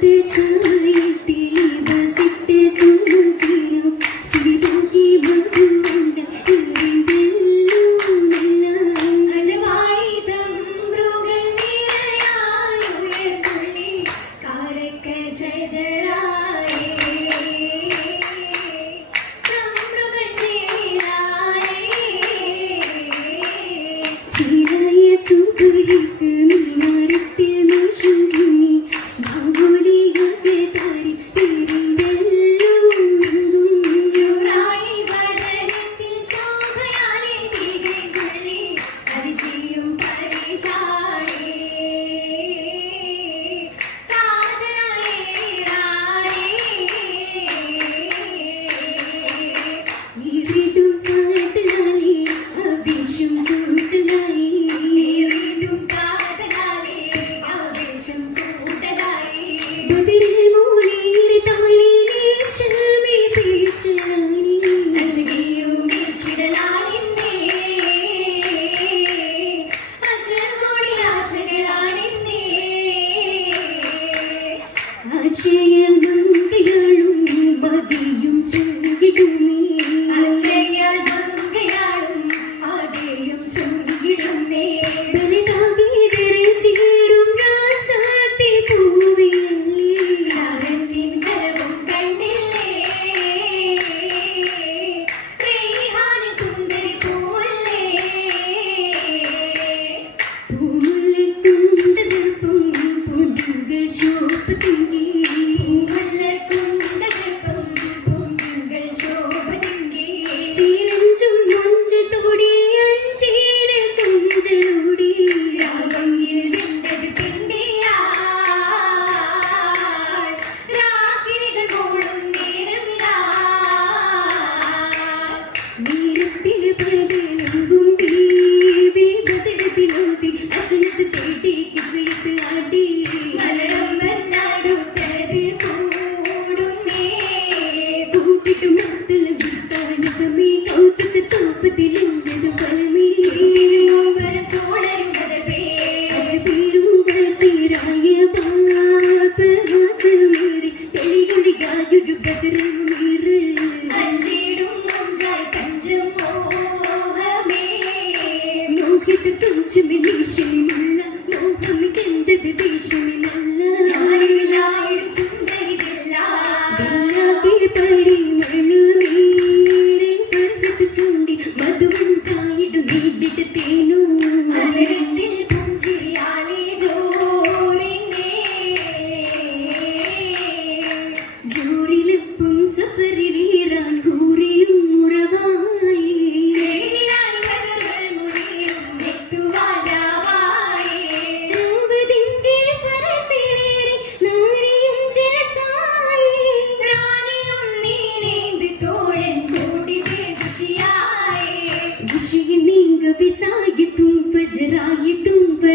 ചീനത്ത് ചായത്തിലെ ബസിട്ട് ആശയം നന്ദികളും മതിയും ചൊങ്കിടുമേ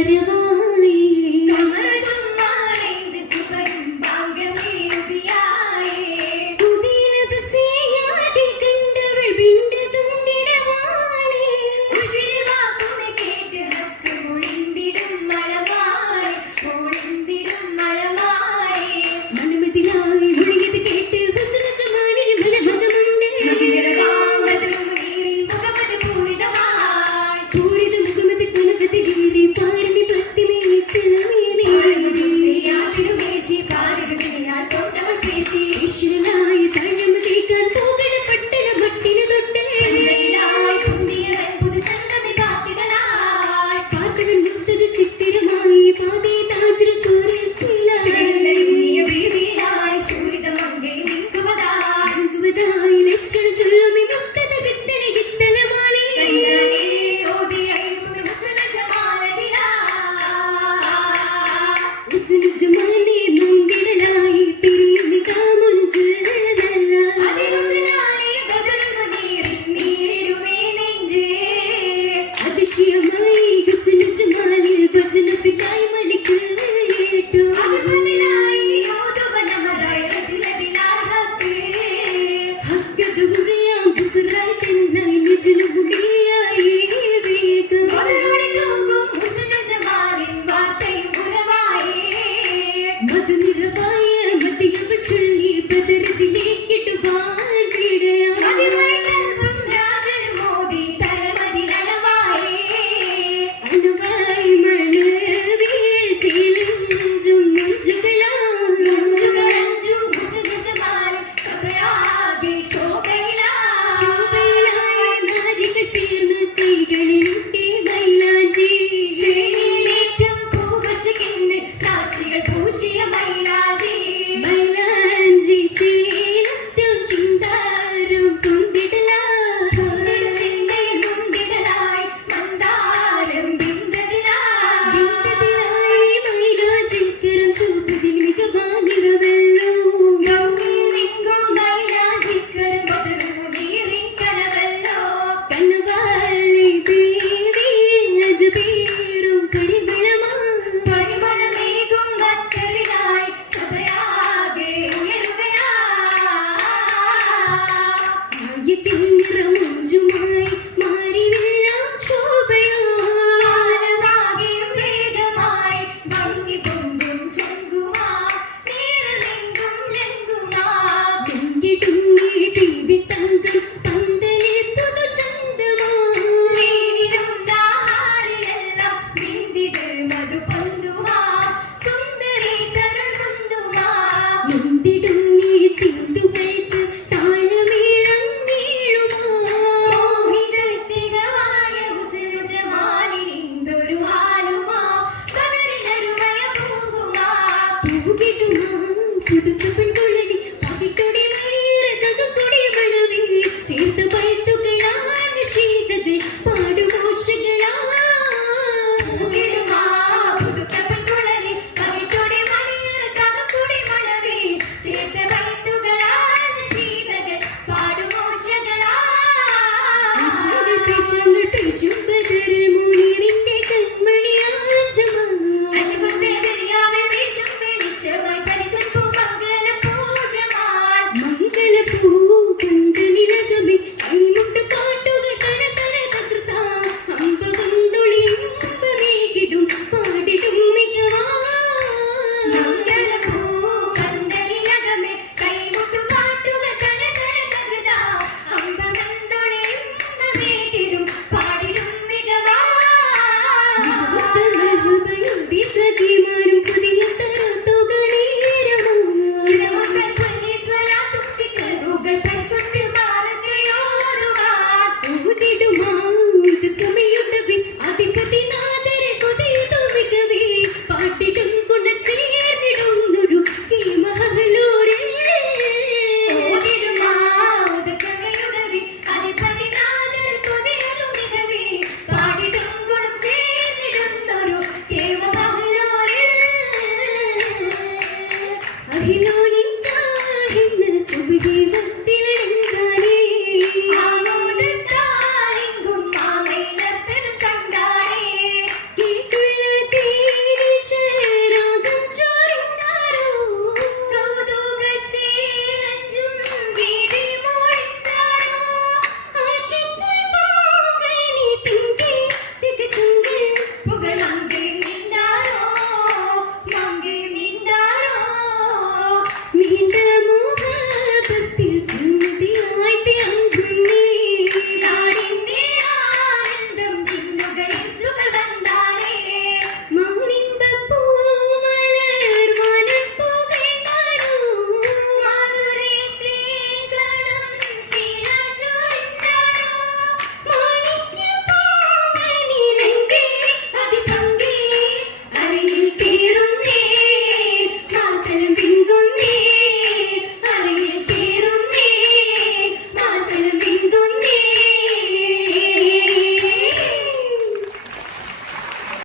medio de see you. ഗംഗിടുങ്ങി